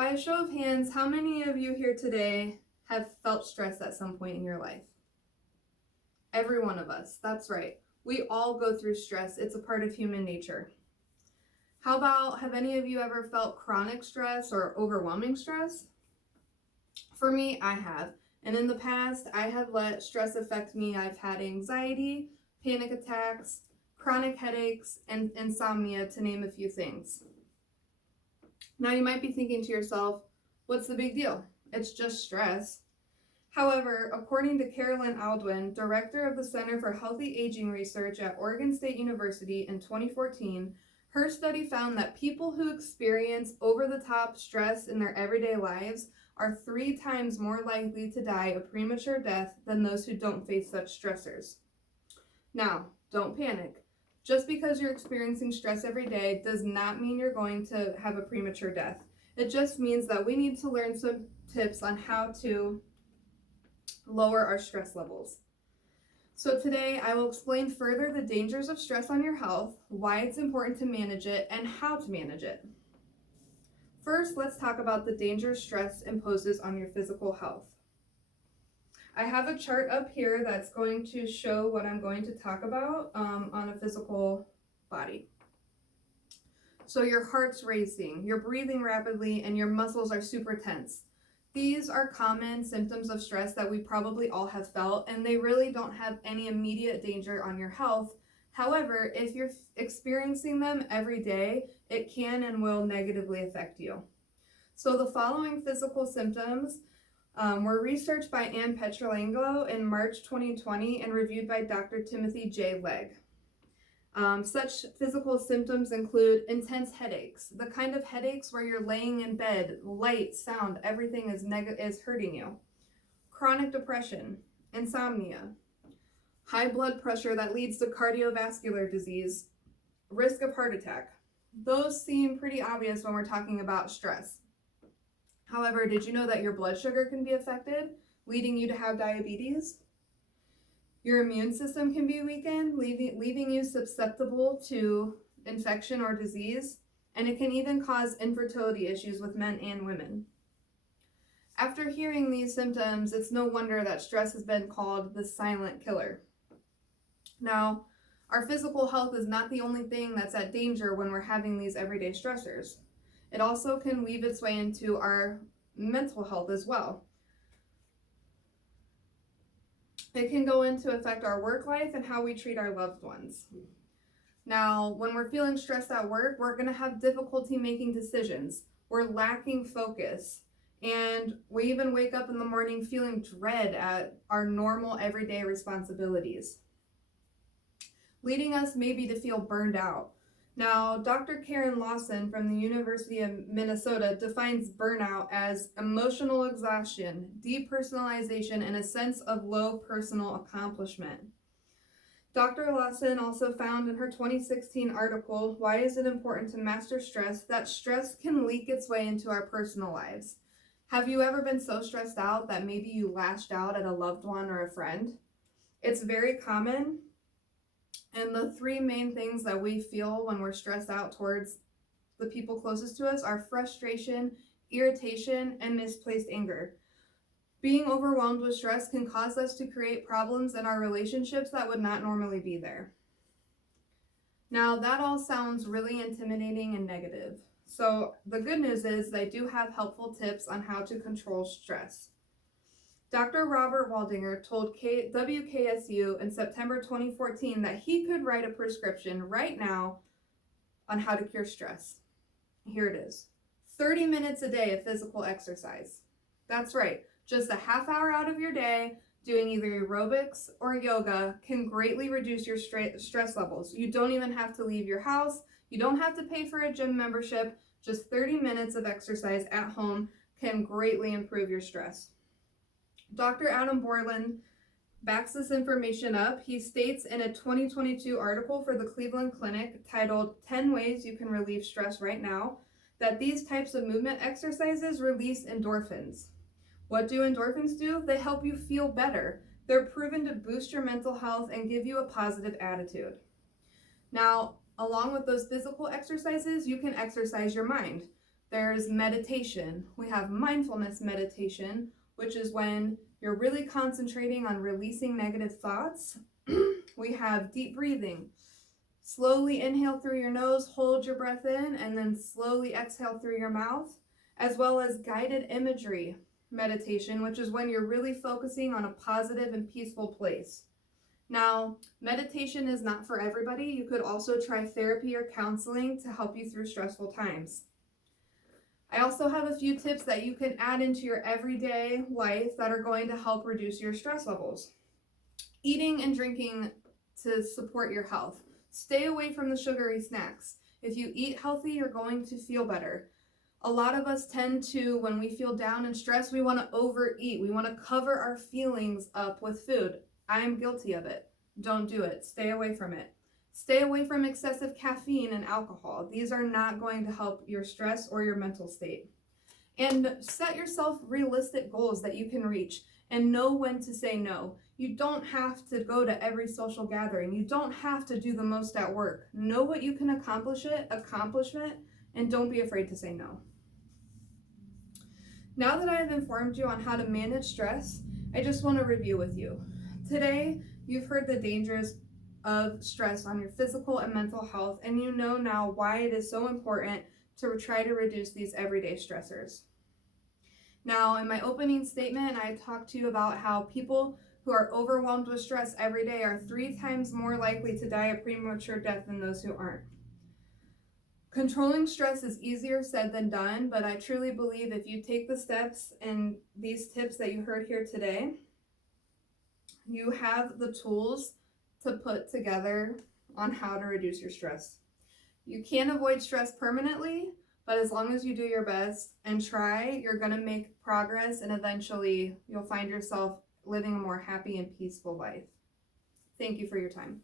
By a show of hands, how many of you here today have felt stress at some point in your life? Every one of us, that's right. We all go through stress. It's a part of human nature. How about, have any of you ever felt chronic stress or overwhelming stress? For me, I have. And in the past, I have let stress affect me. I've had anxiety, panic attacks, chronic headaches, and insomnia, to name a few things. Now you might be thinking to yourself, what's the big deal? It's just stress. However, according to Carolyn Aldwin, director of the Center for Healthy Aging Research at Oregon State University in 2014, her study found that people who experience over-the-top stress in their everyday lives are 3 times more likely to die a premature death than those who don't face such stressors. Now, don't panic. Just because you're experiencing stress every day does not mean you're going to have a premature death. It just means that we need to learn some tips on how to lower our stress levels. So today I will explain further the dangers of stress on your health, why it's important to manage it, and how to manage it. First, let's talk about the dangers stress imposes on your physical health. I have a chart up here that's going to show what I'm going to talk about on a physical body. So your heart's racing, you're breathing rapidly, and your muscles are super tense. These are common symptoms of stress that we probably all have felt, and they really don't have any immediate danger on your health. However, if you're experiencing them every day, it can and will negatively affect you. So the following physical symptoms were researched by Ann Petrolangelo in March 2020 and reviewed by Dr. Timothy J. Legg. Such physical symptoms include intense headaches, the kind of headaches where you're laying in bed, light, sound, everything is hurting you. Chronic depression, insomnia, high blood pressure that leads to cardiovascular disease, risk of heart attack. Those seem pretty obvious when we're talking about stress. However, did you know that your blood sugar can be affected, leading you to have diabetes? Your immune system can be weakened, leaving you susceptible to infection or disease, and it can even cause infertility issues with men and women. After hearing these symptoms, it's no wonder that stress has been called the silent killer. Now, our physical health is not the only thing that's at danger when we're having these everyday stressors. It also can weave its way into our mental health as well. It can go into affect our work life and how we treat our loved ones. Now, when we're feeling stressed at work, we're going to have difficulty making decisions. We're lacking focus. And we even wake up in the morning feeling dread at our normal everyday responsibilities, leading us maybe to feel burned out. Now, Dr. Karen Lawson from the University of Minnesota defines burnout as emotional exhaustion, depersonalization, and a sense of low personal accomplishment. Dr. Lawson also found in her 2016 article, Why is it important to master stress, that stress can leak its way into our personal lives. Have you ever been so stressed out that maybe you lashed out at a loved one or a friend? It's very common. And the 3 main things that we feel when we're stressed out towards the people closest to us are frustration, irritation, and misplaced anger. Being overwhelmed with stress can cause us to create problems in our relationships that would not normally be there. Now, that all sounds really intimidating and negative. So the good news is they do have helpful tips on how to control stress. Dr. Robert Waldinger told WKSU in September 2014 that he could write a prescription right now on how to cure stress. Here it is. 30 minutes a day of physical exercise. That's right. Just a half hour out of your day doing either aerobics or yoga can greatly reduce your stress levels. You don't even have to leave your house. You don't have to pay for a gym membership. Just 30 minutes of exercise at home can greatly improve your stress. Dr. Adam Borland backs this information up. He states in a 2022 article for the Cleveland Clinic titled 10 Ways You Can Relieve Stress Right Now that these types of movement exercises release endorphins. What do endorphins do? They help you feel better. They're proven to boost your mental health and give you a positive attitude. Now, along with those physical exercises, you can exercise your mind. There's meditation. We have mindfulness meditation, which is when you're really concentrating on releasing negative thoughts. We have deep breathing. Slowly inhale through your nose, hold your breath in, and then slowly exhale through your mouth, as well as guided imagery meditation, which is when you're really focusing on a positive and peaceful place. Now, meditation is not for everybody. You could also try therapy or counseling to help you through stressful times. I also have a few tips that you can add into your everyday life that are going to help reduce your stress levels. Eating and drinking to support your health. Stay away from the sugary snacks. If you eat healthy, you're going to feel better. A lot of us tend to, when we feel down and stressed, we want to overeat. We want to cover our feelings up with food. I'm guilty of it. Don't do it. Stay away from it. Stay away from excessive caffeine and alcohol. These are not going to help your stress or your mental state. And set yourself realistic goals that you can reach and know when to say no. You don't have to go to every social gathering. You don't have to do the most at work. Know what you can accomplish it, and don't be afraid to say no. Now that I have informed you on how to manage stress, I just want to review with you. Today, you've heard the dangers of stress on your physical and mental health, and you know now why it is so important to try to reduce these everyday stressors. Now, in my opening statement, I talked to you about how people who are overwhelmed with stress every day are 3 times more likely to die a premature death than those who aren't. Controlling stress is easier said than done, but I truly believe if you take the steps and these tips that you heard here today, you have the tools to put together on how to reduce your stress. You can't avoid stress permanently, but as long as you do your best and try, you're going to make progress, and eventually you'll find yourself living a more happy and peaceful life. Thank you for your time.